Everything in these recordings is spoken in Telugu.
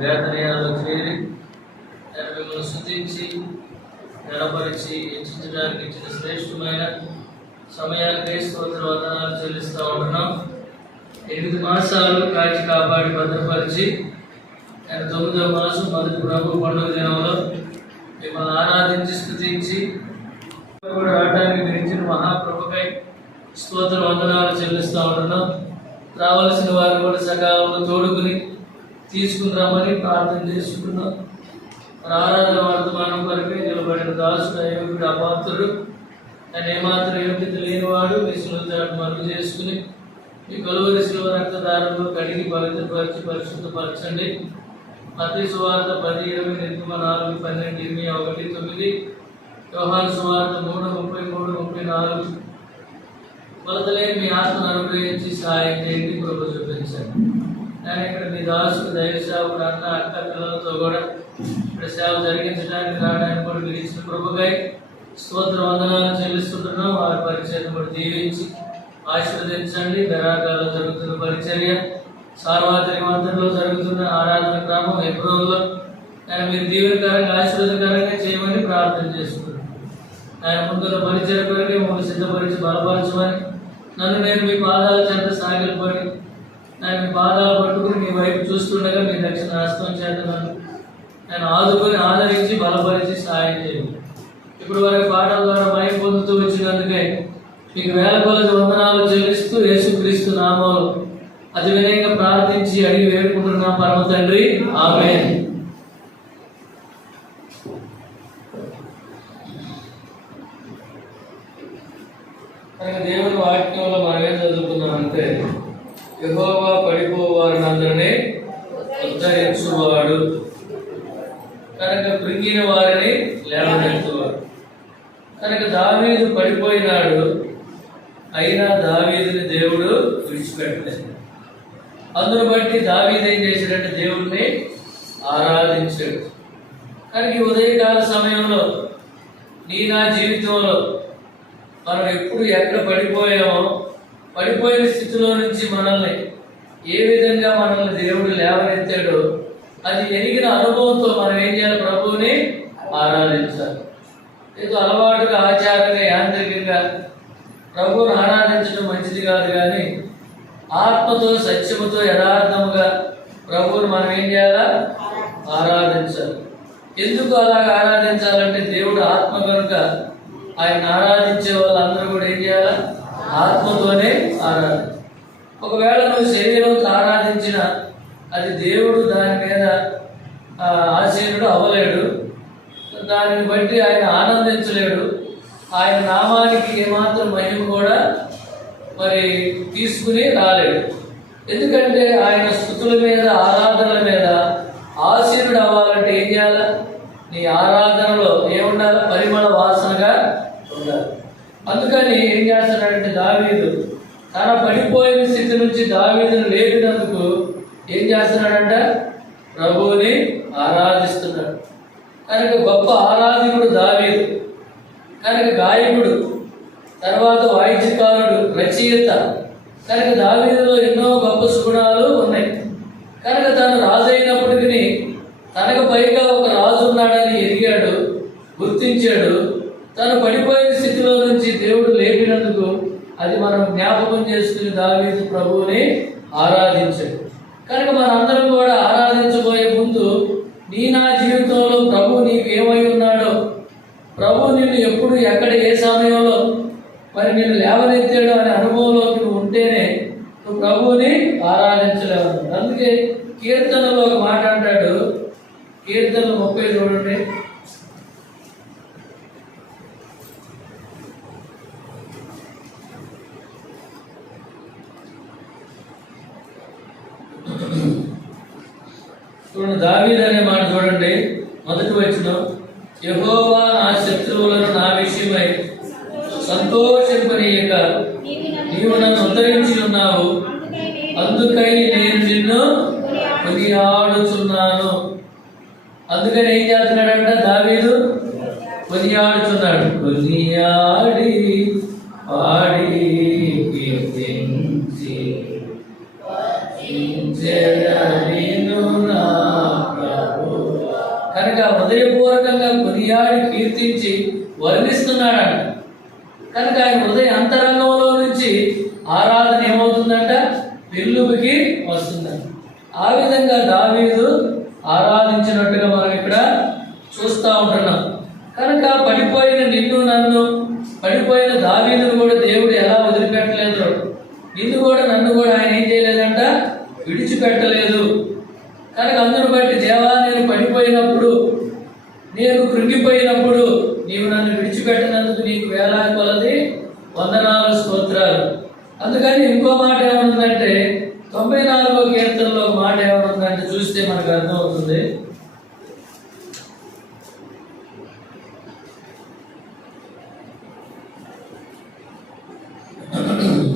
వేతనయాలు చేరి మిమ్మల్ని స్తుతించి గణపరిచి హెచ్చించడానికి ఇచ్చిన శ్రేష్టమైన సమయానికి స్తోత్ర వందనాలు చెల్లిస్తూ ఉంటున్నాం. 8 మాసాలు కాచి కాపాడి భద్రపరిచి 9వ మాసం మొదటి ప్రభు పండుగ దినంలో మిమ్మల్ని ఆరాధించి స్తుతించి కూడా రావడానికి మీరు ఇచ్చిన మహాప్రభుకై స్తోత్ర వందనాలు చెల్లిస్తూ ఉంటున్నాం. రావాల్సిన వారు కూడా సకాలంలో తోడుకుని తీసుకుని రమ్మని ప్రార్థన చేసుకున్నాం. ఆరాధన వర్తమానం కొరకే నిలబడిన దాసుడు అయోగ్యుడు అపాత్రుడు, ఆయన ఏమాత్రం యోగ్యత లేనివాడు మీ శిలువ మరుగు చేసుకుని మీ కలువరి శిలువ రక్తదారంలో కడిగి పవిత్రపరిచి పరిశుద్ధపరచండి. మత్తయి సువార్త 10:20, నిర్గమ 4:12, 1:9, యోహాను సువార్త 3:33, 34 కొలతలేని మీ ఆత్మను అనుగ్రహించి సహాయం చేయండి, కృప చూపించండి. నేను ఇక్కడ మీ దాసుడు దైవసేవకుడు అన్న అక్క పిల్లలతో కూడా ఇక్కడ సేవ జరిగించడానికి రావడానికి కూడా మీరు ఇచ్చిన కృపకై స్తోత్ర వందనాలు చెల్లిస్తుంటున్నాం. వారి పరిచయం కూడా దీవించి ఆశీర్వదించండి. బెరాగాల్లో జరుగుతున్న పరిచర్య, సార్వత్రిక మందిరంలో జరుగుతున్న ఆరాధన క్రమం ఎబ్రోల్లో ఆయన మీరు దీవెనకరంగా ఆశీర్వదకరంగా చేయమని ప్రార్థన చేసుకుంటున్నాను. ఆయన ముందున్న పరిచయ కొరకే మమ్మల్ని సిద్ధపరిచి బలపరచమని, నన్ను నేను మీ పాదాల చేత సాగిలపడి నేను మీ పాదాలు పట్టుకుని మీ వైపు చూస్తుండగా మీ దక్షిణ హస్తం చేత నేను ఆదుకొని ఆదరించి బలపరిచి సహాయం చేయండి. ఇప్పుడు వరకు పాటల ద్వారా మహిమ పొందుతూ వచ్చినందుకే మీకు వేల కొలది వందనాలు చెల్లిస్తూ యేసుక్రీస్తు నామములో అతి వినయంగా ప్రార్థించి అడిగి వేడుకుంటున్నాం పరమ తండ్రి, ఆమేన్. దేవుని వాక్యంలో మనం ఏం చదువుకున్నామంటే, యెహోవా పడిపోవారిని అందరినీ ఉద్ధరించువాడు, కనుక కృంగిన వారిని లేవనెత్తువాడు. కనుక దావీదు పడిపోయినాడు, అయినా దావీదుని దేవుడు విడిచిపెట్టలేదు. అందును బట్టి దావీదు ఏం చేశాడంటే దేవుడిని ఆరాధించాడు. కనుక ఈ ఉదయకాల సమయంలో నా జీవితంలో మనం ఎప్పుడు ఎక్కడ పడిపోయామో, పడిపోయిన స్థితిలో నుంచి మనల్ని ఏ విధంగా మనల్ని దేవుడు లేవనెత్తాడో అది ఎరిగిన అనుభవంతో మనం ఏం చేయాలి? ప్రభువుని ఆరాధించాలి. ఏదో అలవాటుగా ఆచారంగా యాంత్రికంగా ప్రభువుని ఆరాధించడం మంచిది కాదు, కానీ ఆత్మతో సత్యముతో యథార్థముగా ప్రభువుని మనం ఏం చేయాలా? ఆరాధించాలి. ఎందుకు అలాగ ఆరాధించాలంటే దేవుడు ఆత్మ కనుక ఆయన ఆరాధించే వాళ్ళందరూ కూడా ఏం చేయాలా? ఆత్మతోనే ఆరాధించాలి. ఒకవేళ నువ్వు శరీరంతో ఆరాధించిన అది దేవుడు దాని మీద ఆశీనుడు అవ్వలేడు, దానిని బట్టి ఆయన ఆనందించలేడు, ఆయన నామానికి ఏమాత్రం మహిమ కూడా మరి తీసుకుని రాలేడు. ఎందుకంటే ఆయన స్తుతుల మీద ఆరాధనల మీద ఆశీనుడు అవ్వాలంటే ఏం చేయాలి? నీ ఆరాధనలో ఏముండాలి? పరిమళ వాసనగా ఉండాలి. అందుకని ఏం చేస్తాడంటే దావీదు తన పడిపోయిన స్థితి నుంచి దావీదును లేపినందుకు ఏం చేస్తున్నాడంట? ప్రభువుని ఆరాధిస్తున్నాడు. కనుక గొప్ప ఆరాధకుడు దావీదు. కనుక గాయకుడు, తర్వాత వాయిద్యకారుడు, రచయిత. కనుక దావీదులో ఎన్నో గొప్ప సుగుణాలు ఉన్నాయి. కనుక తను రాజు అయినప్పటికీ తనకు పైగా ఒక రాజు ఉన్నాడని ఎరిగాడు, గుర్తించాడు. తను పడిపోయిన స్థితిలో నుంచి దేవుడు లేపినందుకు అది మనం జ్ఞాపకం చేసుకుని దావీదు ప్రభువుని ఆరాధించాడు. కనుక మనందరం కూడా ఆరాధించబోయే ముందు నా జీవితంలో ప్రభు నీకు ఏమై ఉన్నాడో, ప్రభు నిన్ను ఎప్పుడు ఎక్కడ ఏ సమయంలో మరి నిన్ను లేవనెత్తాడు అనే అనుభవంలోకి నువ్వు ఉంటేనే నువ్వు ప్రభువుని ఆరాధించలేవు. అందుకే కీర్తనలో ఒక మాట అంటాడు, కీర్తనలు 30 చూడండి. దావీదు అనే మాట చూడండి, మొదటి వచనం, యెహోవా నా శత్రువులను నా విషయమై సంతోషింపనీయక నీవు నన్ను ఉద్ధరించి ఉన్నావు, అందుకై నేను నిన్ను కొనియాడుచున్నాను. అందుకని ఏం చేస్తున్నాడంట దావీదు? కొనియాడుచున్నాడు. కొనియాడి పాడి కీర్తించి నిన్ను నా కనుక హృదయపూర్వకంగా కొనియాడి కీర్తించి వర్ణిస్తున్నాడంట. కనుక ఆయన హృదయ అంతరంగంలో నుంచి ఆరాధన ఏమవుతుందంట? వెల్లువికి వస్తుందంట. ఆ విధంగా దావీదు ఆరాధించినట్టుగా మనం ఇక్కడ చూస్తూ ఉంటున్నాం. కనుక పడిపోయిన నిన్ను నన్ను, పడిపోయిన దావీదును కూడా దేవుడు ఎలా వదిలిపెట్టలేదు, నిన్ను కూడా నన్ను కూడా ఆయన ఏం చేయలేదంట? విడిచిపెట్టలేదు. కనుక అందును బట్టి దేవా, నేను పడిపోయినప్పుడు, నేను కృంగిపోయినప్పుడు నీవు నన్ను విడిచిపెట్టినందుకు నీకు వేలాది కొలది వందనాలు, స్తోత్రాలు. అందుకని ఇంకో మాట ఏమనుందంటే 94వ కీర్తనలో మాట ఏమనుందంటే చూస్తే మనకు అర్థమవుతుంది.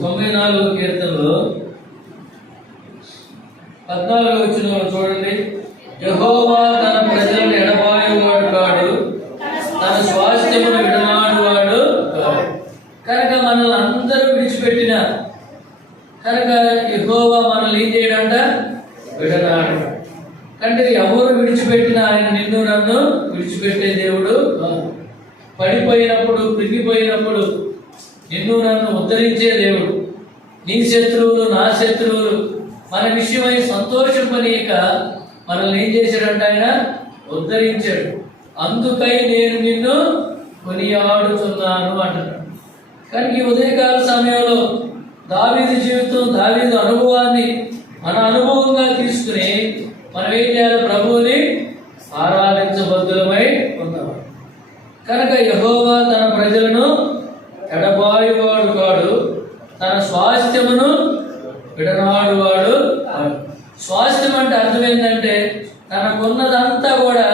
94వ కీర్తనలో 14వ వచనంలో చూడండి. యెహోవా తన ప్రజలను ఎడబాయువాడు కాడు, తన స్వాస్థ్యమును విడనాడువాడు కాడు. కనుక మనల్ని అందరూ విడిచిపెట్టిన కనుక యెహోవా మనల్ని ఏం చేయడంట? విడనాడు. అంటే ఎవరు విడిచిపెట్టినా ఆయన నిన్ను నన్ను విడిచిపెట్టే దేవుడు. పడిపోయినప్పుడు, కృంగిపోయినప్పుడు నిన్ను నన్ను ఉద్ధరించే దేవుడు. నీ శత్రువులు, నా శత్రువులు మన విషయమై సంతోషింపనీయక మనల్ని ఏం చేశాడంట? ఆయన ఉద్ధరించాడు. అందుకై నేను నిన్ను కొనియాడుతున్నాను అంటున్నాడు. కానీ ఈ ఉదయకాల సమయంలో దావీదు జీవితం, దావీదు అనుభవాన్ని మన అనుభవంగా తీసుకుని మనం ఏం చేయాలి? ప్రభువుని ఆరాధించబద్దులమై ఉన్నాం. కనుక యెహోవా తన ప్రజలను ఎడబాయువాడు కాడు, తన స్వాస్థ్యమును విడనాడువాడు కాడు. స్వాస్థ్యం అంటే అర్థం ఏంటంటే తనకున్నదంతా కూడా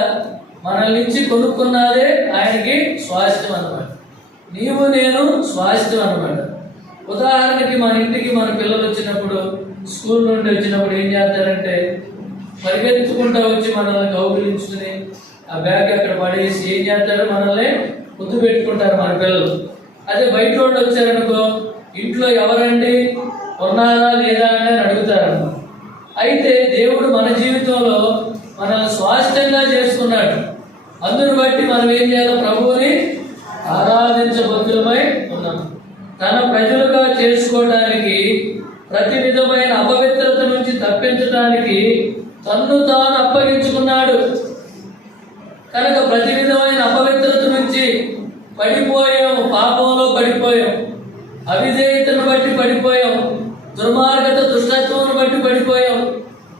మనల్ని నుంచి కొనుక్కున్నదే ఆయనకి స్వాస్థ్యం అన్నమాట. నీవు నేను స్వాస్థ్యం అన్నమాట. ఉదాహరణకి మన ఇంటికి మన పిల్లలు వచ్చినప్పుడు, స్కూల్ నుండి వచ్చినప్పుడు ఏం చేస్తారంటే పరిగెత్తుకుంటూ వచ్చి మనల్ని కౌగిలించుకుని ఆ బ్యాగ్ అక్కడ పడేసి ఏం చేస్తారు? మనల్ని ముద్దు పెట్టుకుంటారు మన పిల్లలు. అదే బయట వాళ్ళు వచ్చారనుకో, ఇంట్లో ఎవరండి, ఉన్నారా లేదా అని అడుగుతారన్నమాట. అయితే దేవుడు మన జీవితంలో మనల్ని స్వాస్థ్యంగా చేసుకున్నాడు. అందును బట్టి మనం ఏం చేయాలి? ప్రభువుని ఆరాధించబద్దులమై ఉన్నాం. తన ప్రజలుగా చేసుకోవడానికి, ప్రతి విధమైన అపవిత్రత నుంచి తప్పించడానికి తన్ను తాను అప్పగించుకున్నాడు. కనుక ప్రతి విధమైన అపవిత్రత నుంచి పడిపోయాం, పాపంలో పడిపోయాం, అవిధేయతను బట్టి పడిపోయాం, దుర్మార్గత దుష్టత్వం బట్టి పడిపోయాం.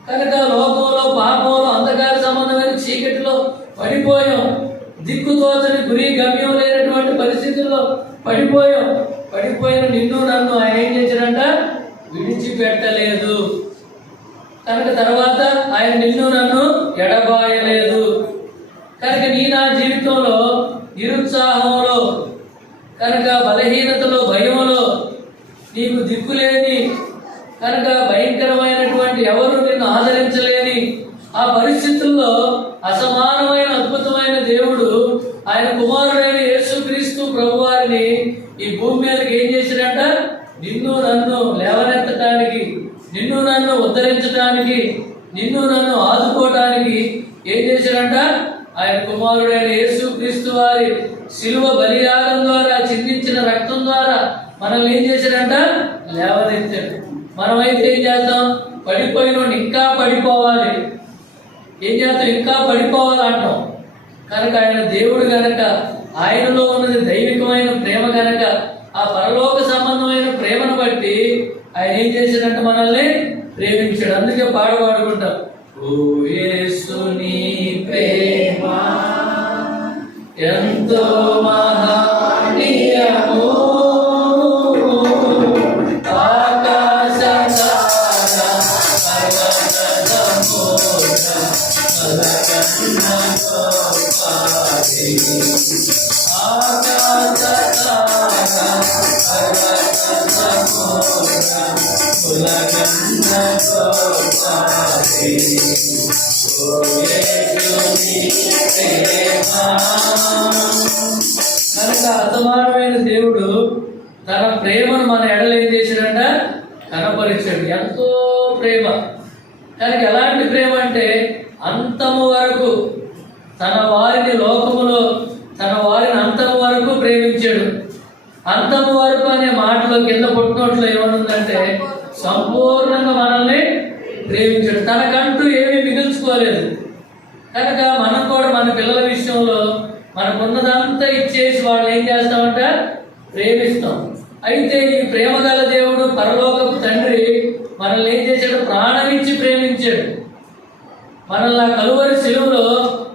కనుక లోకంలో, పాపంలో, అంధకార సంబంధమైన చీకటిలో పడిపోయాం. దిక్కుతోచని గురి గమ్యం లేనటువంటి పరిస్థితుల్లో పడిపోయాం. పడిపోయిన నిన్ను నన్ను ఆయన ఏం చేశాడంట? విడిచిపెట్టలేదు. కనుక తర్వాత ఆయన నిన్ను నన్ను ఎడబాయలేదు. కనుక నీ నా జీవితంలో నిరుత్సాహంలో, కనుక బలహీనతలో, భయంలో, నీకు దిక్కులేని, కనుక భయంకరమైనటువంటి ఎవరు నిన్ను ఆదరించలేని ఆ పరిస్థితుల్లో అసమానమైన అద్భుతమైన దేవుడు ఆయన కుమారుడైన యేసుక్రీస్తు ప్రభువారిని ఈ భూమి మీదకి ఏం చేశాడంట? నిన్ను నన్ను లేవనెత్తడానికి, నిన్ను నన్ను ఉద్ధరించడానికి, నిన్ను నన్ను ఆదుకోవడానికి ఏం చేశాడంట? ఆయన కుమారుడైన యేసుక్రీస్తు వారి శిలువ బలియాగం ద్వారా, చిందించిన రక్తం ద్వారా మనల్ని ఏం చేశాడంట? లేవనెత్తాడు. మనమైతే ఏం చేస్తాం? పడిపోయిన ఇంకా పడిపోవాలి, ఏం చేస్తాం? ఇంకా పడిపోవాలంటాం. కనుక ఆయన దేవుడు గనక, ఆయనలో ఉన్నది దైవికమైన ప్రేమ గనక, ఆ పరలోక సంబంధమైన ప్రేమను బట్టి ఆయన ఏం చేశాడంటే మనల్ని ప్రేమించాడు. అందుకే పాడుకుంటాం, ఓ యేసుని ప్రేమ ఎంతో మహనీయము, కనుక అసమానమైన దేవుడు తన ప్రేమను మన ఎడలు ఏం చేశాడంట? కనపరిచాడు. ఎంతో ప్రేమ. కనుక ఎలాంటి ప్రేమ అంటే అంతము వరకు, తన వారిని లోకములో తన వారిని అంతము వరకు ప్రేమించాడు. అంతము వరకు అనే మాటలో కింద పుట్టినట్లు ఏమనుందంటే సంపూర్ణంగా మనల్ని ప్రేమించాడు. తనకంటూ ఏమీ మిగుల్చుకోలేదు. కనుక మనం కూడా మన పిల్లల విషయంలో మనకున్నదంతా ఇచ్చేసి వాళ్ళు ఏం చేస్తామంట ప్రేమిస్తాం. అయితే ఈ ప్రేమ గల దేవుడు పరలోకపు తండ్రి మనల్ని ఏం చేశాడు? ప్రాణం ఇచ్చి ప్రేమించాడు. మనల్ని ఆ కలువరి శిలువలో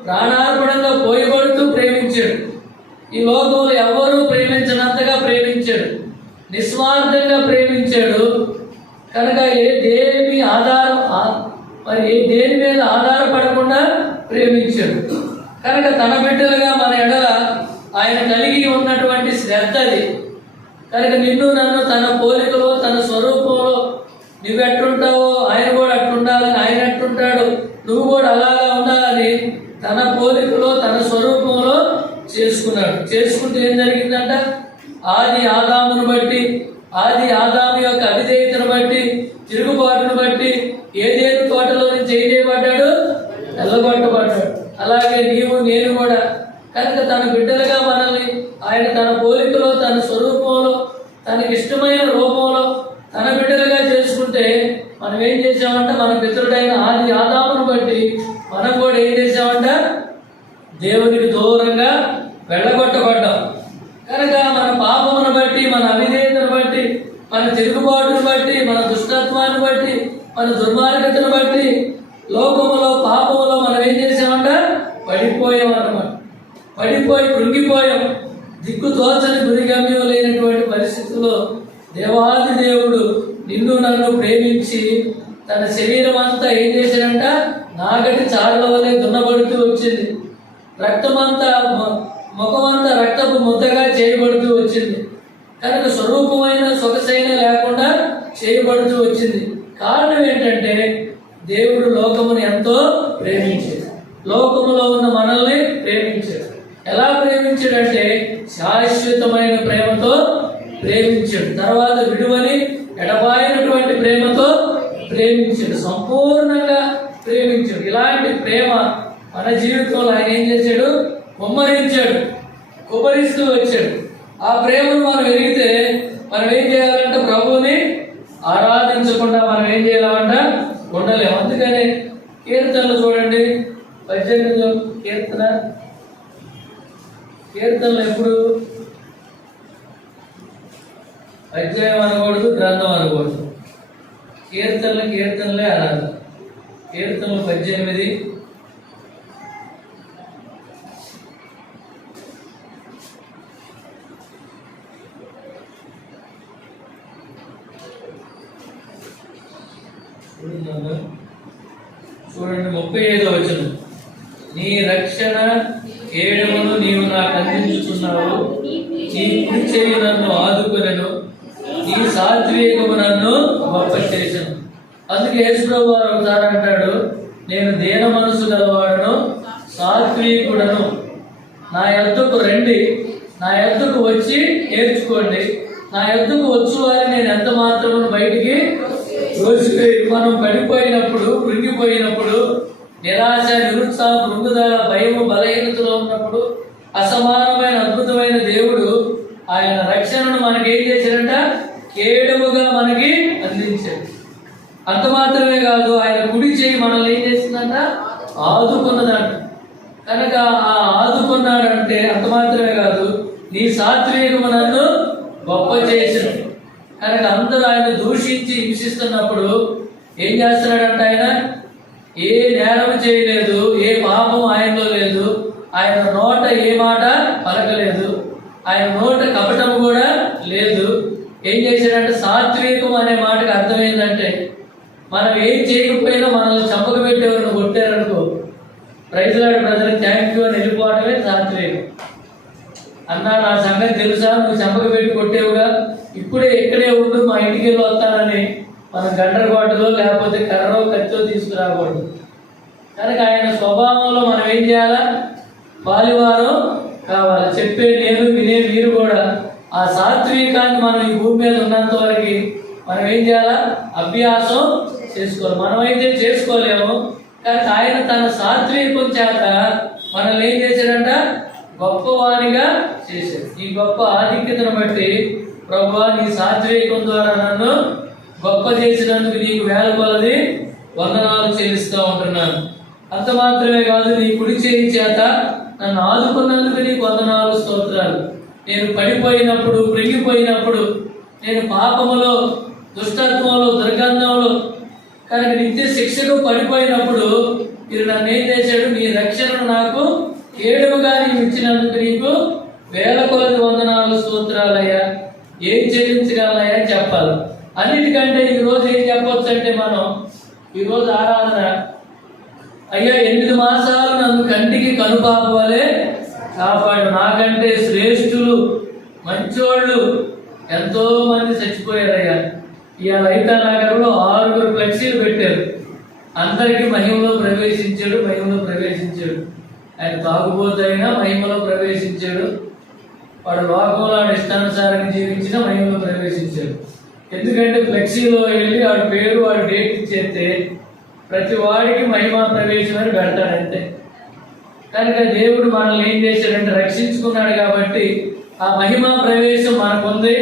ప్రాణార్పణంగా పోయబడుతూ ప్రేమించాడు. ఈ లోకంలో ఎవరూ ప్రేమించినంతగా ప్రేమించాడు. నిస్వార్థంగా ప్రేమించాడు. కనుక దేని మీద ఆధారపడకుండా ప్రేమించాడు. కనుక తన బిడ్డలుగా మన ఎడల ఆయన కలిగి ఉన్నటువంటి శ్రద్ధ అది. కనుక నిన్ను నన్ను తన పోలికలో తన స్వరూపంలో నువ్వు ఎట్టుంటావో ఆయన కూడా అట్టుండాలని, ఆయన ఎట్టుంటాడు నువ్వు కూడా అలాగా ఉండాలని తన పోలికలో తన స్వరూపంలో చేసుకున్నాడు. చేసుకుంటే ఏం జరిగిందంట? ఆది ఆదామును బట్టి, ఆది ఆదాము యొక్క అవిధేయతను బట్టి, తిరుగుబాటును బట్టి ఏదేను తోటలో నుంచి ఏం చేయబడ్డాడు? వెళ్ళగొట్టబడ్డాడు. అలాగే నీవు నేను కూడా. కనుక తన బిడ్డలుగా మనల్ని ఆయన తన పోలికలో తన స్వరూపంలో తనకి ఇష్టమైన రూపంలో తన బిడ్డలుగా చేసుకుంటే మనం ఏం చేసామంట? మన పితరుడైన ఆది ఆదామును బట్టి మనం కూడా ఏం చేసామంట? దేవునికి దూరంగా వెళ్ళగొట్టబడ్డాం. కనుక మన పాపమును బట్టి, మన అవిధేయతను బట్టి, మన తిరుగుబాటును బట్టి, మన దుష్టత్వాన్ని బట్టి, మన దుర్మార్గతను బట్టి లోకములో పాపములో మనం ఏం చేసామంట? పడిపోయాం అన్నమాట. పడిపోయి కృంగిపోయాం. దిక్కు తోచని గురిగమ్యం లేనటువంటి పరిస్థితుల్లో దేవాది దేవుడు నిన్ను నన్ను ప్రేమించి తన శరీరం అంతా ఏం చేశాడంట? నాగటి చారుల వలె దున్నబడుతూ వచ్చింది. రక్తమంతా ముఖమంతా రక్తపు ముద్దగా చేయబడుతూ వచ్చింది. కనుక స్వరూపమైన సొగసైన లేకుండా చేయబడుతూ వచ్చింది. కారణం ఏంటంటే దేవుడు లోకమును ఎంతో ప్రేమించాడు. లోకములో ఉన్న మనల్ని ప్రేమించాడు. ఎలా ప్రేమించాడంటే శాశ్వతమైన ప్రేమతో ప్రేమించాడు. తర్వాత విడువని ఎడబాయినటువంటి ప్రేమతో ప్రేమించాడు. సంపూర్ణంగా ప్రేమించాడు. ఇలాంటి ప్రేమ మన జీవితంలో ఆయన ఏం చేశాడు? కుమ్మరించాడు, కుమ్మరిస్తూ వచ్చాడు. ఆ ప్రేమను మనం ఎరిగితే మనం ఏం చేయాలంటే ప్రభువుని ఆరాధించకుండా మనం ఏం చేయాలంట? ఉండలేము. అందుకని కీర్తనలు చూడండి, 18 కీర్తనలు ఎప్పుడు అధ్యాయం అనకూడదు, గ్రంథం అనకూడదు. కీర్తనలే అనాలి. కీర్తనలు 18 చూడండి, 35వ వచనం. నీ రక్షణ కేడమును నీవు నాకు అందించుకున్నావు. నీ కుడి చెయ్యి నన్ను ఆదుకొనెను. నీ సాత్వికము నన్ను గొప్ప చేశాను. అందుకే యేసుప్రభువు వారు ఒకసారి అంటాడు, నేను దీన మనసు గలవాడను, సాత్వికుడను. నా యొద్దకు రండి, నా యొద్దకు వచ్చి నేర్చుకోండి. నా యొద్దకు వచ్చు వారి నేను ఎంత మాత్రము బయటికి రోజుకి మనం పడిపోయినప్పుడు, కృంగిపోయినప్పుడు, నిరాశ, నిరుత్సాహం, కృంగుదల, భయము, బలహీనతలో ఉన్నప్పుడు అసమానమైన అద్భుతమైన దేవుడు ఆయన రక్షణను మనకి ఏం చేశాడంట? కేడముగా మనకి అందించాడు. అంత మాత్రమే కాదు, ఆయన కుడి చేయి మనల్ని ఏం చేసిందంట? ఆదుకున్నదంట. కనుక ఆ ఆదుకున్నాడంటే అంత మాత్రమే కాదు, నీ సాత్వికము నన్ను గొప్ప చేశాడు. కనుక అందరూ ఆయన దూషించి హింసిస్తున్నప్పుడు ఏం చేస్తున్నాడంట? ఆయన ఏ నేరం చేయలేదు, ఏ పాపం ఆయనలో లేదు. ఆయన నోట ఏ మాట పలకలేదు, ఆయన నోట కపటము కూడా లేదు. ఏం చేశాడంటే సాత్వికం అనే మాటకు అర్థమైందంటే మనం ఏం చేయకపోయినా మనల్ని చంపక పెట్టేవారిని కొట్టారనుకో, ప్రైజ్లాడు ప్రజలకు థ్యాంక్ యూ అని వెళ్ళిపోవడమే సాత్వికం. అన్నా నా సంగతి తెలుసా, నువ్వు చంపక పెట్టి కొట్టేవుగా, ఇప్పుడే ఇక్కడే ఉండు, మా ఇంటికి వెళ్ళి వస్తానని మనం గండ్రగోటలో లేకపోతే కర్రో కత్తితో తీసుకురాకూడదు. కనుక ఆయన స్వభావంలో మనం ఏం చేయాలా? పాలివారం కావాలి. చెప్పే నేను, వినే మీరు కూడా ఆ సాత్వికాన్ని మనం ఈ భూమి మీద ఉన్నంత వరకు మనం ఏం చేయాలా? అభ్యాసం చేసుకోవాలి. మనమైతే చేసుకోలేము, కానీ ఆయన తన సాత్వికం చేత మనల్ని ఏం చేశాడంట? గొప్పవారిగా చేశాడు. ఈ గొప్ప ఆధిక్యతను బట్టి ప్రభువా నీ సాత్వికం ద్వారా నన్ను గొప్ప చేసినందుకు నీకు వేల కొలది వందనాలు చెల్లిస్తూ ఉంటున్నాను. అంత మాత్రమే కాదు, నీ కుడి చేయి చేత నన్ను ఆదుకున్నందుకు నీకు వందనాలు, స్తోత్రాలు. నేను పడిపోయినప్పుడు, కృంగిపోయినప్పుడు, నేను పాపములో, దుష్టత్వంలో, దుర్గంధంలో, కనుక నిత్య శిక్షకు పడిపోయినప్పుడు మీరు నన్ను ఏం చేశాడు? నీ రక్షణను నాకు కేడుగా నీవు ఇచ్చినందుకు నీకు వేల కొలది వందనాలు, స్తోత్రాలయ్యా. ఏం చెల్లించగలనయ్యా చెప్పాలి. అన్నిటికంటే ఈరోజు ఏం చెప్పొచ్చు అంటే, మనం ఈరోజు ఆరాధన, అయ్యా 8 మాసాలు నన్ను కంటికి కనుపాప వలె కాపాడు. నాకంటే శ్రేష్ఠులు, మంచోళ్ళు ఎంతో మంది చచ్చిపోయారయ్యా. ఇవాళ అయితే నగరంలో 6 ఫ్లెక్సీలు పెట్టారు. అందరికీ మహిమలో ప్రవేశించాడు, మహిమలో ప్రవేశించాడు. ఆయన తాగుబోతైనా మహిమలో ప్రవేశించాడు. వాడు లోకంలో ఇష్టానుసారంగా జీవించిన మహిమలో ప్రవేశించాడు. ఎందుకంటే ఫ్లెక్సీలో వెళ్ళి వాడి పేరు, వాడి డేట్ ఇచ్చేస్తే ప్రతి వాడికి మహిమా ప్రవేశం అని పెడతాడు అంతే. కనుక దేవుడు మనల్ని ఏం చేశాడంటే రక్షించుకున్నాడు కాబట్టి ఆ మహిమా ప్రవేశం మనకు ఉంది,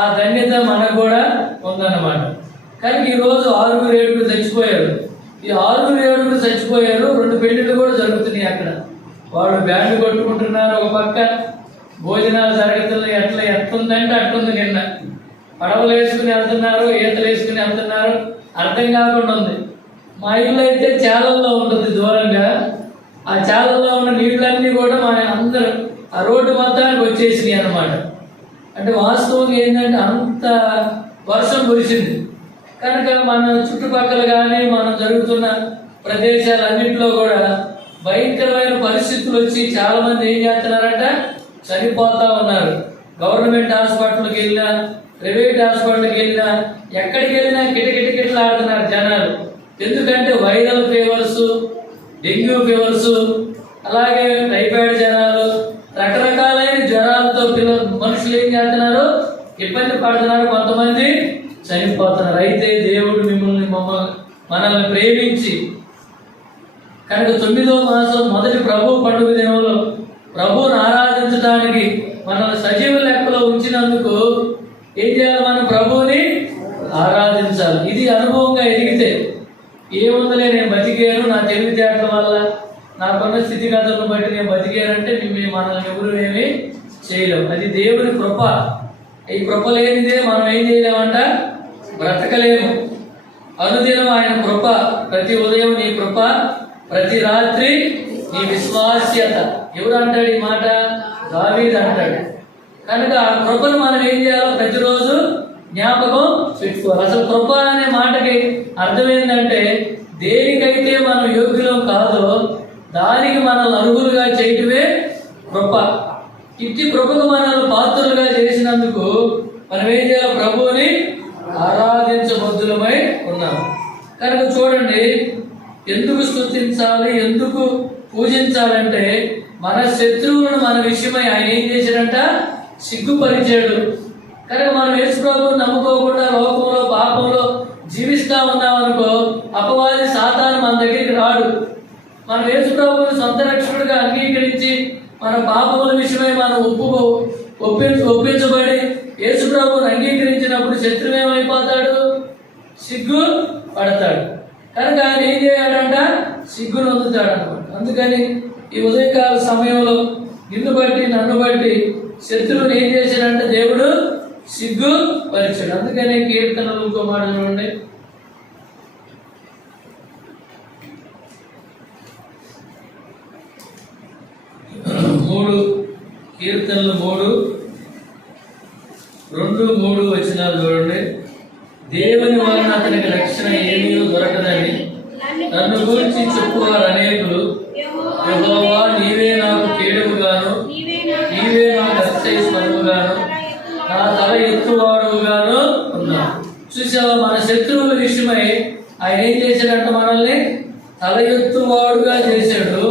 ఆ ధన్యత మనకు కూడా ఉందన్నమాట. కానీ ఈరోజు 6-7 చచ్చిపోయారు. ఈ 6-7 చచ్చిపోయారు. 2 పెళ్లిళ్ళు కూడా జరుగుతున్నాయి అక్కడ. వాళ్ళు బ్యాండ్ కొట్టుకుంటున్నారు, ఒక పక్క భోజనాలు జరుగుతున్నాయి. ఎట్లుందంటే అట్లుంది. నిన్న పడవలు వేసుకుని వెళ్తున్నారు, ఈతలు వేసుకుని వెళ్తున్నారు, అర్థం కాకుండా ఉంది. మా ఇల్లు అయితే చాలల్లో ఉంటుంది దూరంగా. ఆ చాలల్లో ఉన్న నీళ్ళన్నీ కూడా మా అందరూ ఆ రోడ్డు మొత్తానికి వచ్చేసినాయి అన్నమాట. అంటే వాస్తవంగా ఏంటంటే అంత వర్షం కురిసింది. కనుక మన చుట్టుపక్కల కానీ మనం జరుగుతున్న ప్రదేశాలన్నింటిలో కూడా భయంకరమైన పరిస్థితులు వచ్చి చాలా మంది ఏం చేస్తున్నారంట? చనిపోతా ఉన్నారు. గవర్నమెంట్ హాస్పిటల్కి వెళ్ళినా, ప్రైవేట్ హాస్పిటల్కి వెళ్ళినా, ఎక్కడికి వెళ్ళినా కిటకిటకిటలాడుతున్నారు జనాలు. ఎందుకంటే వైరల్ ఫీవర్స్, డెంగ్యూ ఫీవర్స్, అలాగే టైఫాయిడ్ జ్వరాలు, రకరకాలైన జ్వరాలతో మనుషులు ఏం చేస్తున్నారు? ఇబ్బంది పడుతున్నారు, కొంతమంది చనిపోతున్నారు. అయితే దేవుడు మనల్ని ప్రేమించి కనుక 9వ మాసం మొదటి ప్రభు పండుగ దినంలో ప్రభువును ఆరాధించడానికి మనల్ని సజీవ లెక్కలో ఉంచినందుకు ఏం చేయాలి? మనం ప్రభువుని ఆరాధించాలి. ఇది అనుభవంగా ఎదిగితే ఏముందలే నేను బతికాను, నా తెలివితేటల వల్ల, నాకున్న స్థితిగతులను బట్టి నేను బతికానంటే మనల్ని ఎవరు ఏమీ చేయలేము. అది దేవుని కృప. ఈ కృప లేనిదే మనం ఏం చేయలేమంట? బ్రతకలేము. అనుదినం ఆయన కృప, ప్రతి ఉదయం నీ కృప, ప్రతి రాత్రి నీ విశ్వాస్యత. ఎవరు అంటాడు ఈ మాట? దావీదు అంటాడు. కనుక ఆ కృపను మనం ఏం చేయాలో ప్రతిరోజు జ్ఞాపకం పెట్టుకోవాలి. అసలు కృప అనే మాటకి అర్థం ఏంటంటే, దేనికైతే మనం యోగ్యులం కాదో దానికి మనల్ని అర్హులుగా చేయటమే కృప. ఇట్టి కృపకు మనల్ని పాత్రులుగా చేసినందుకు మనం ఏం చేయాలి? ప్రభువుని ఆరాధించబద్దులమై ఉన్నాం. కనుక చూడండి, ఎందుకు స్తుతించాలి, ఎందుకు పూజించాలంటే, మన శత్రువులను మన విషయమై ఆయన ఏం చేశాడంట? సిగ్గుపరిచాడు. కనుక మనం యేసు ప్రభువుని నమ్ముకోకుండా లోకంలో పాపంలో జీవిస్తా ఉన్నామనుకో, అపవాది సాతాను మన దగ్గరికి రాడు. మనం యేసు ప్రభువుని సొంత రక్షకుడిగా అంగీకరించి మన పాపముల విషయమై మనం ఒప్పించబడి యేసు ప్రభువుని అంగీకరించినప్పుడు శత్రువు ఏమైపోతాడు? సిగ్గు పడతాడు. కనుక ఆయన ఏం చేయాలంట? సిగ్గును పొందుతాడు అనమాట. అందుకని ఈ ఉదయకాల సమయంలో నిన్ను బట్టి, నన్ను బట్టి శత్రువుని ఏం చేశాడంటే దేవుడు సిగ్గు పరిచాడు. అందుకని కీర్తనలు ఇంకో మాట చూడండి, 3 కీర్తనలు 3:2-3 వచనాలు చూడండి. దేవుని వలన అతనికి రక్షణ ఏమీ దొరకదని నన్ను గురించి చెప్పువారు అనేకులు. యెహోవా నీవే నాకు కేడుగాను, నీవే నాకు అతిశయస్వరముగాను, నా తల ఎత్తువాడుగాను ఉన్నా. చూసావా, మన శత్రువుల విషయమై ఆయన ఏం చేశాడంట? మనల్ని తల ఎత్తువాడుగా చేశాడు,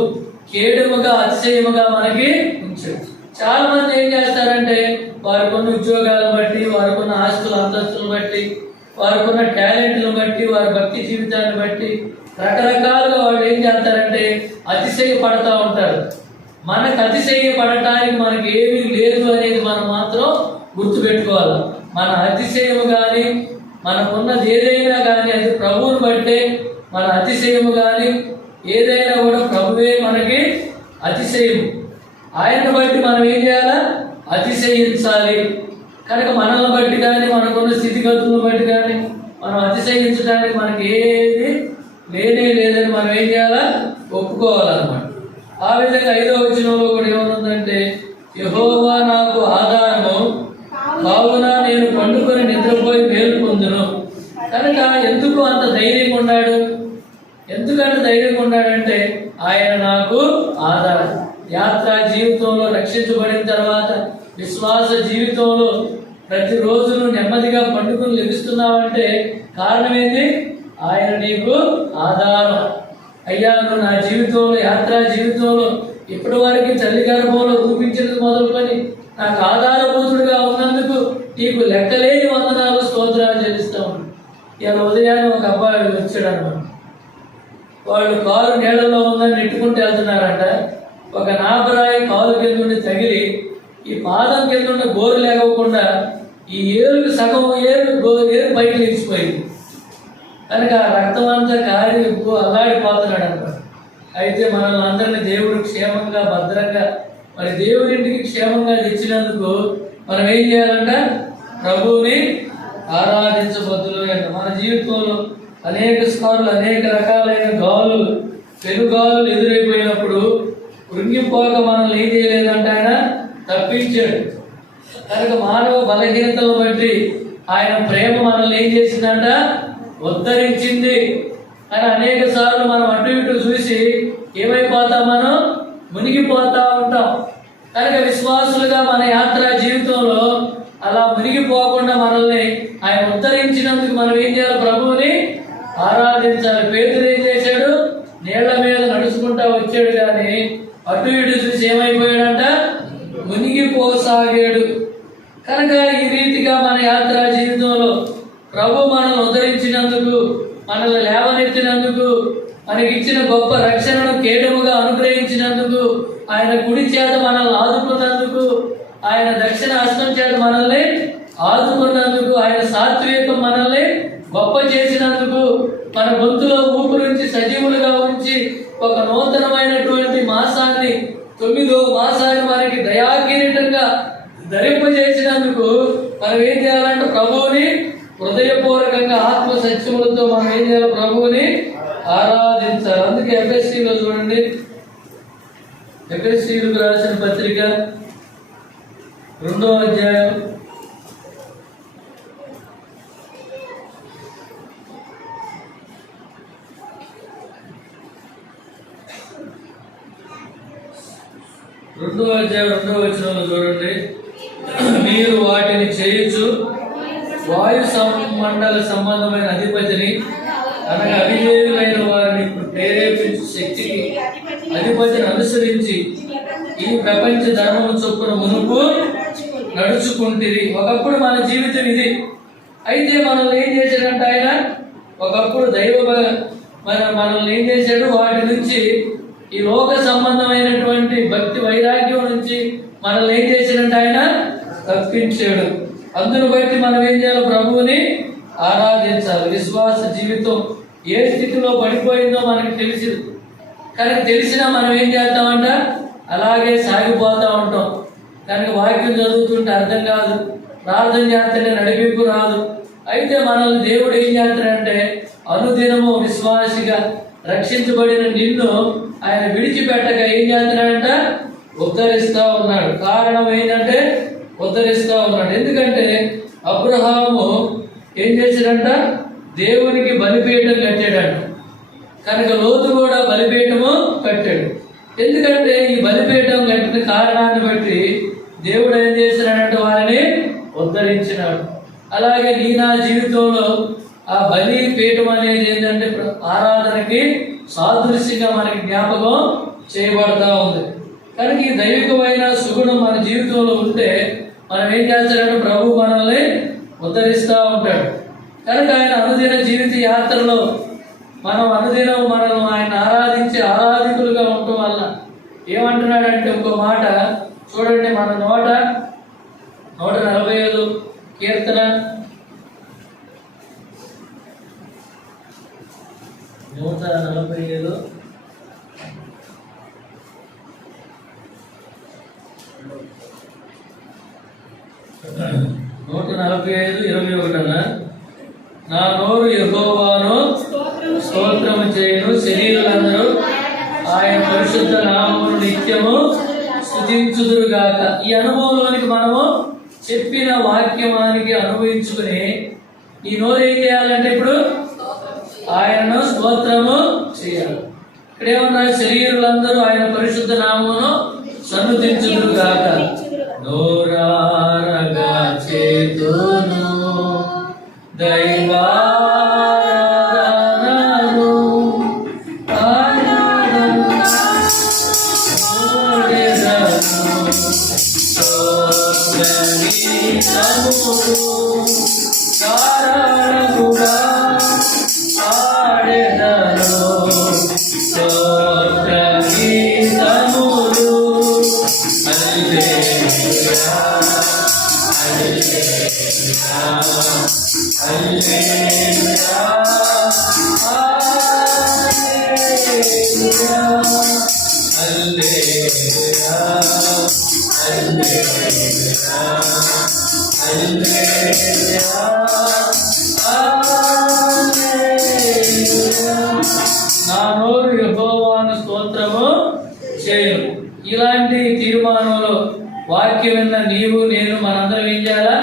కేడుముగా, అతిశయముగా మనకి ఉంచాడు. చాలా మంది ఏం చేస్తారంటే, వారికున్న ఉద్యోగాలను బట్టి, వారికున్న ఆస్తుల అంతస్తులను బట్టి, వారికున్న టాలెంట్లను బట్టి, వారి భక్తి జీవితాన్ని బట్టి రకరకాలుగా వాళ్ళు ఏం చేస్తారంటే అతిశయపడతా ఉంటారు. మనకు అతిశయపడటానికి మనకి ఏమీ లేదు అనేది మనం మాత్రం గుర్తుపెట్టుకోవాలి. మన అతిశయము కానీ మనకున్నది ఏదైనా కానీ అది ప్రభువుని బట్టే. మన అతిశయము కానీ ఏదైనా కూడా ప్రభువే మనకి అతిశయము. ఆయన్ని బట్టి మనం ఏం చేయాలా? అతిశయించాలి. కనుక మనల్ని బట్టి కానీ మనకున్న స్థితిగతులను బట్టి కానీ మనం అతిశయించడానికి మనకి ఏది లేదని మనం ఏం చేయాలా? ఒప్పుకోవాలన్నమాట. ఆ విధంగా 5వ వచనంలో కూడా ఏమనుందంటే, యెహోవా నాకు ఆధారము కావున నేను పండుకొని నిద్రపోయి మేలుకొందును. కనుక ఎందుకు అంత ధైర్యంగా ఉన్నాడు? ఎందుకంటే ధైర్యంగా ఉన్నాడంటే ఆయన నాకు ఆధారం. యాత్రా జీవితంలో రక్షించబడిన తర్వాత విశ్వాస జీవితంలో ప్రతిరోజు నెమ్మదిగా పండుకొని లభిస్తున్నావంటే కారణం ఏంటి? ఆయన నీకు ఆధారం. అయ్యా, నువ్వు నా జీవితంలో యాత్రా జీవితంలో ఇప్పటి వరకు తల్లి గర్భంలో రూపించినది మొదలుకొని నాకు ఆధారభూతుడిగా ఉన్నందుకు నీకు లెక్కలేని వందనాలు స్తోత్రాలు చెల్లిస్తా ఉన్నాను. ఇలా ఉదయాన్నే ఒక అబ్బాయి వచ్చాడు అన్నమాట. వాళ్ళు కాలు నీళ్ళలో ఉందని నెట్టుకుంటూ వెళ్తున్నారంట. ఒక నాబరాయి కాలు కింద నుండి తగిలి ఈ పాదం కింద ఉన్న గోరు లేకపోకుండా ఈ ఏరుకు సగం ఏరు పైకి లేచిపోయింది. కనుక ఆ రక్తం అంతా కారి అల్లాడిపోతున్నాడు అనమాట. అయితే మనల్ని అందరినీ దేవుడు క్షేమంగా భద్రంగా మరి దేవుడింటికి క్షేమంగా తెచ్చినందుకు మనం ఏం చేయాలంట? ప్రభువుని ఆరాధించబద్దులు అంట. మన జీవితంలో అనేక సార్లు అనేక రకాలైన గాలులు పెనుగాలులు ఎదురైపోయినప్పుడు కృంగిపోక మనల్ని ఏం చేయలేదంటే ఆయన తప్పించాడు. కనుక మానవ బలహీనతలను బట్టి ఆయన ప్రేమ మనల్ని ఏం చేసిందంట? ఉద్ధరించింది. కానీ అనేక సార్లు మనం అటు ఇటు చూసి ఏమైపోతాం? మనం మునిగిపోతా ఉంటాం. కనుక విశ్వాసులుగా మన యాత్రా జీవితంలో అలా మునిగిపోకుండా మనల్ని ఆయన ఉద్ధరించినందుకు మనం ఏం చేయాలి? ప్రభువుని ఆరాధించాలి. పేతురు ఏం చేశాడు? నీళ్ల మీద నడుచుకుంటా వచ్చాడు, కానీ అటు ఇటు చూసి ఏమైపోయాడంట? మునిగిపోసాగాడు. కనుక ఈ రీతిగా మన యాత్రా జీవితంలో ప్రభు మనల్ని ఉద్ధరించినందుకు, మనల్ని లేవనెత్తినందుకు, మనకిచ్చిన గొప్ప రక్షణను కేడముగా అనుగ్రహించినందుకు, ఆయన కుడి చేత మనల్ని ఆదుకున్నందుకు, ఆయన దక్షిణ హస్తం చేత మనల్ని ఆదుకున్నందుకు, ఆయన సాత్వికం మనల్ని గొప్ప చేసినందుకు, మన గొంతులో ఊపిరించి సజీవులుగా ఉంచి ఒక నూతనమైనటువంటి మాసాన్ని 9వ మాసాన్ని మనకి దయాకిరీటంగా ధరింపజేసినందుకు మనం ఏం చేయాలంటే ప్రభువుని హృదయపూర్వకంగా ఆత్మ సత్యములతో మనం ఏం చేయాలి? ప్రభువుని ఆరాధించాలి. అందుకే ఎఫ్ఎస్సిలో చూడండి, ఎఫ్ఎస్సీలకు రాసిన పత్రిక 2వ అధ్యాయం 2వ అధ్యాయం 2వ వచనంలో చూడండి, మీరు వాటిని చేయొచ్చు వాయు మండల సంబంధమైన అధిపతిని అనగా అవిధేయులైన వారిని ప్రేరేపించు శక్తికి అధిపతిని అనుసరించి ఈ ప్రపంచ ధర్మము చొప్పున మునుపు నడుచుకుంటుంది. ఒకప్పుడు మన జీవితం ఇది. అయితే మనల్ని ఏం చేశాడంటే ఆయన ఒకప్పుడు మనల్ని ఏం చేశాడు? వాటి నుంచి ఈ లోక సంబంధమైనటువంటి భక్తి వైరాగ్యం నుంచి మనల్ని ఏం చేశాడంటే ఆయన తప్పించాడు. అందును బట్టి మనం ఏం చేయాలి? ప్రభువుని ఆరాధించాలి. విశ్వాస జీవితం ఏ స్థితిలో పడిపోయిందో మనకి తెలిసింది. కనుక తెలిసినా మనం ఏం చేస్తామంట? అలాగే సాగిపోతూ ఉంటాం. కనుక వాక్యం చదువుతుంటే అర్థం కాదు, ప్రార్థన చేస్తేనే నడిపింపు రాదు. అయితే మనల్ని దేవుడు ఏం చేస్తాడంటే అనుదినము విశ్వాసిగా రక్షించబడిన నిన్ను ఆయన విడిచిపెట్టక ఏం చేస్తున్నాడంట? ఉద్ధరిస్తూ ఉన్నాడు. కారణం ఏంటంటే ఉద్ధరిస్తూ ఉన్నాడు. ఎందుకంటే అబ్రహాము ఏం చేశాడంట? దేవునికి బలిపీఠం కట్టాడంట. కనుక లోతు కూడా బలిపీఠము కట్టాడు. ఎందుకంటే ఈ బలిపీఠం కట్టిన కారణాన్ని బట్టి దేవుడు ఏం చేసినాడంటే వారిని ఉద్ధరించినాడు. అలాగే నా జీవితంలో ఆ బలిపీఠం అనేది ఏంటంటే ఆరాధనకి సాదృశ్యంగా మనకి జ్ఞాపకం చేయబడతా ఉంది. కనుక ఈ దైవికమైన సుగుణం మన జీవితంలో ఉంటే మనం ఏం చేస్తాడంటే ప్రభు మనల్ని ఉద్ధరిస్తూ ఉంటాడు. కనుక ఆయన అనుదిన జీవిత యాత్రలో మనం అనుదినం మనం ఆయన ఆరాధించే ఆరాధికులుగా ఉండటం వల్ల ఏమంటున్నాడంటే ఇంకో మాట చూడండి, మన 145 కీర్తన 145 145:21 నా నోరు యెహోవాను స్తోత్రము చేయును, శరీరులందరూ ఆయన పరిశుద్ధ నామమును నిత్యము స్తుతించుదురుగాక. ఈ అనుభవంలోనికి మనము చెప్పిన వాక్యమానికి అనుభవించుకుని ఈ నోరు ఏం చేయాలంటే ఇప్పుడు ఆయనను స్తోత్రము చేయాలి. ఇక్కడ ఏమన్నారు? శరీరులందరూ ఆయన పరిశుద్ధ నామమును సన్నుతించుదురుగాక. నోరారగా చేతును దైవారాధనను ఆరాధనను స్తోత్రగీతములు కారణముగా పాడెదను స్తోత్రగీతములు. హల్లెలూయా హల్లెలూయా హల్లెలూయా హల్లెలూయా హల్లెలూయా హల్లెలూయా హల్లెలూయా. నా నోరు యెహోవాను స్తోత్రము చేయను. ఇలాంటి తీర్మానంలో వాక్యం విన్న నీవు నేను మనందరం ఏం చేయాలా?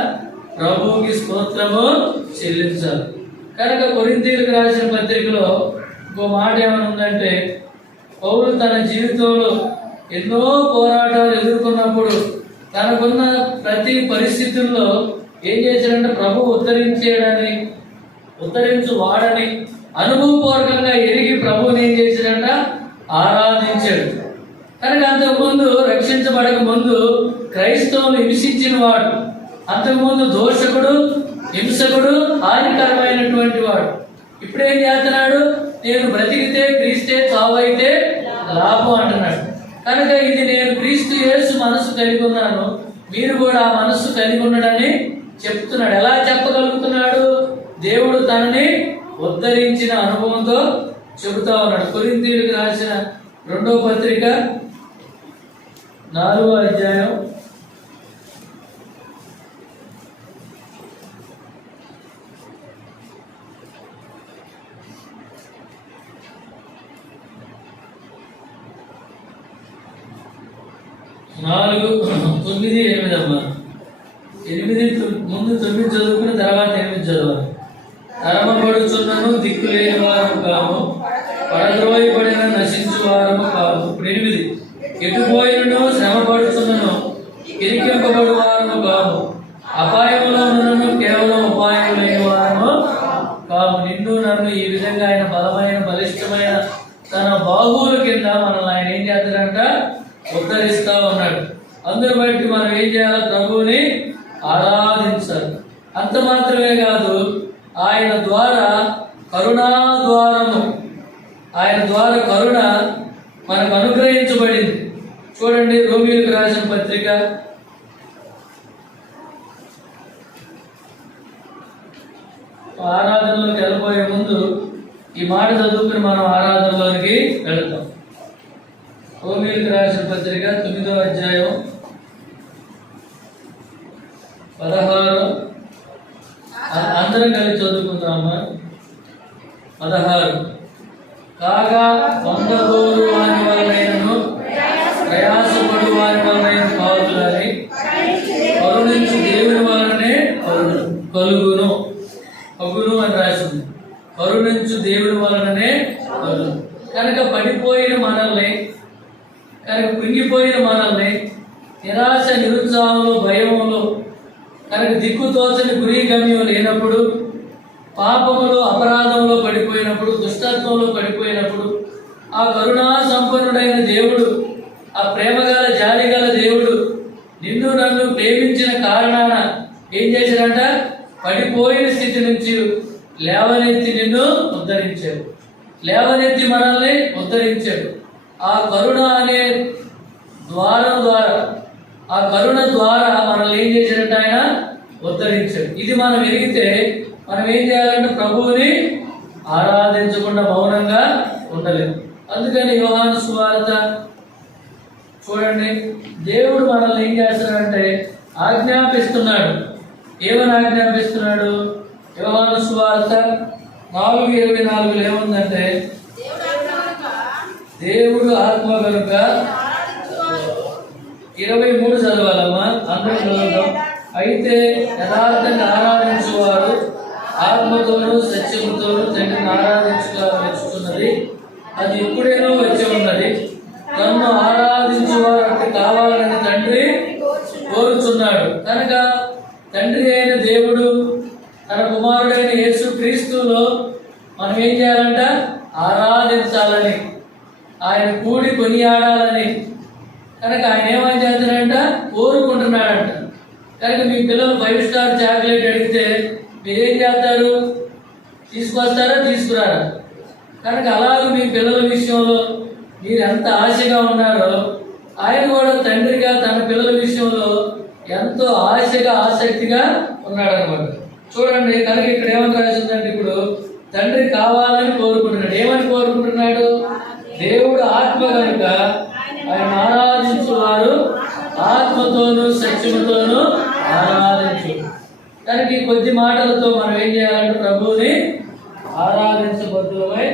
ప్రభువుకి స్తోత్రము చెల్లించాలి. కనుక కొరింథీయులకు రాసిన పత్రికలో ఇంకో మాట ఏమనుందంటే, పౌలు తన జీవితంలో ఎన్నో పోరాటాలు ఎదుర్కొన్నప్పుడు తనకున్న ప్రతి పరిస్థితుల్లో ఏం చేశాడంటే ప్రభు ఉద్ధరించు వాడని అనుభవపూర్వకంగా ఎరిగి ప్రభువుని ఏం చేశాడంట? ఆరాధించాడు. కనుక అంతకుముందు రక్షించబడక ముందు క్రైస్తవులు హింసించిన వాడు, అంతకుముందు దోషకుడు, హింసకుడు, హానికరమైనటువంటి వాడు. ఇప్పుడేం చేస్తున్నాడు? నేను బ్రతికితే క్రీస్తే, చావైతే లాభం అంటున్నాడు. కనుక ఇది నేను క్రీస్తు యేసు మనసు కలిగి ఉన్నాను, మీరు కూడా ఆ మనస్సు కలిగి ఉండడని చెప్తున్నాడు. ఎలా చెప్పగలుగుతున్నాడు? దేవుడు తనని ఉద్ధరించిన అనుభవంతో చెబుతా ఉన్నాడు. కొరింథీయులకు రాసిన 2వ పత్రిక 4వ అధ్యాయం 4, 9, 8 అమ్మా. 8 ముందు 9 చదువుకుని తర్వాత 8 చదవాలి. తరమబడుచున్నను దిక్కులేని వారము కాము, పడద్రోయబడిన నశించు వారము కాము. ఇప్పుడు 8 ఎటుపోయినను శ్రమపడుచున్నను ఇరికింపబడు వారము కాము, అపాయములోనూ కేవలం ఉపాయం లేని వారము కాము. నిన్ను నన్ను ఈ విధంగా ఆయన బలమైన బలిష్టమైన తన బాహువుల కింద మనల్ని ఆయన ఏం చేస్తాడంట? ఉద్ధరిస్తా ఉన్నాడు. అందుని బట్టి మనం ఏం చేయాలి? ప్రభువుని ఆరాధించాలి. అంత మాత్రమే కాదు, ఆయన ద్వారా కరుణాద్వారము, ఆయన ద్వారా కరుణ మనకు అనుగ్రహించబడింది. చూడండి, రోమీయులకు రాసిన పత్రిక 8 ఆరాధనలోకి వెళ్ళబోయే ముందు ఈ మాట చదువుకుని మనం ఆరాధనలోనికి వెళ్తాం. రోమీయులకు రాసిన పత్రిక 9వ అధ్యాయం 16. అందరం కలిసి చదువుకుందామా? 16. కాగా పొందగోరు వారి వలనైనను ప్రయాసపడు వారి వలన కాదు అని కరుణించి దేవుని వలనే కలుగును అని రాసింది. కరుణించు దేవుని వలననే కలుగు. కనుక పడిపోయిన మనల్ని, కనుక కృంగిపోయిన మనల్ని, నిరాశ నిరుత్సాహంలో భయంలో, కనుక దిక్కుతోచని గురి గమ్యం లేనప్పుడు, పాపములో అపరాధంలో పడిపోయినప్పుడు, దుష్టత్వంలో పడిపోయినప్పుడు, ఆ కరుణా సంపన్నుడైన దేవుడు, ఆ ప్రేమగల జాలిగల దేవుడు నిన్ను నన్ను ప్రేమించిన కారణాన ఏం చేశాడంట? పడిపోయిన స్థితి నుంచి లేవనెత్తి నిన్ను ఉద్ధరించాడు. లేవనెత్తి మనల్ని ఉద్ధరించాడు. ఆ కరుణ అనే ద్వారం ద్వారా, ఆ కరుణ ద్వారా మనల్ని ఏం చేశాడంటే ఆయన ఉద్ధరించాడు. ఇది మనం ఎరిగితే మనం ఏం చేయాలంటే ప్రభువుని ఆరాధించకుండా మౌనంగా ఉండలేము. అందుకని యోహాను సువార్త చూడండి, దేవుడు మనల్ని ఏం చేస్తాడంటే ఆజ్ఞాపిస్తున్నాడు. ఏమని ఆజ్ఞాపిస్తున్నాడు? యోహాను సువార్త 4:24 ఏముందంటే, దేవుడు ఆత్మ కనుక 23 చదవాలమ్మా, అందరూ చదువుతాం. అయితే యథార్థంగా ఆరాధించేవారు ఆత్మతోనూ సత్యముతోనూ తండ్రిని ఆరాధించుతున్నది. అది ఎప్పుడైనా వచ్చి ఉన్నది. తన్ను ఆరాధించేవారు అంటే కావాలని తండ్రి కోరుచున్నాడు. కనుక తండ్రి అయిన దేవుడు తన కుమారుడైన యేసు క్రీస్తులో మనం ఏం చేయాలంట? ఆరాధించాలని, ఆయన కూడి కొనియాడాలని. కనుక ఆయన ఏమని చేస్తాడంట? కోరుకుంటున్నాడంట. కనుక మీ పిల్లలు 5 స్టార్ చాక్లెట్ అడిగితే మీరేం చేస్తారు? తీసుకొస్తారా? తీసుకురారా? కనుక అలాగే మీ పిల్లల విషయంలో మీరు ఎంత ఆశగా ఉన్నారో ఆయన కూడా తండ్రిగా తన పిల్లల విషయంలో ఎంతో ఆశగా ఆసక్తిగా ఉన్నాడు అనమాట. చూడండి, కనుక ఇక్కడ ఏమని రాసిందంటే, ఇప్పుడు తండ్రి కావాలని కోరుకుంటున్నాడు. ఏమని కోరుకుంటున్నాడు? దేవుడు ఆత్మ కనుక ఆయన ఆరాధించువారు ఆత్మతోనూ సత్యముతోనూ ఆరాధించు. కనుక ఈ కొద్ది మాటలతో మనం ఏం చేయాలంటే ప్రభువుని ఆరాధించబద్దులమై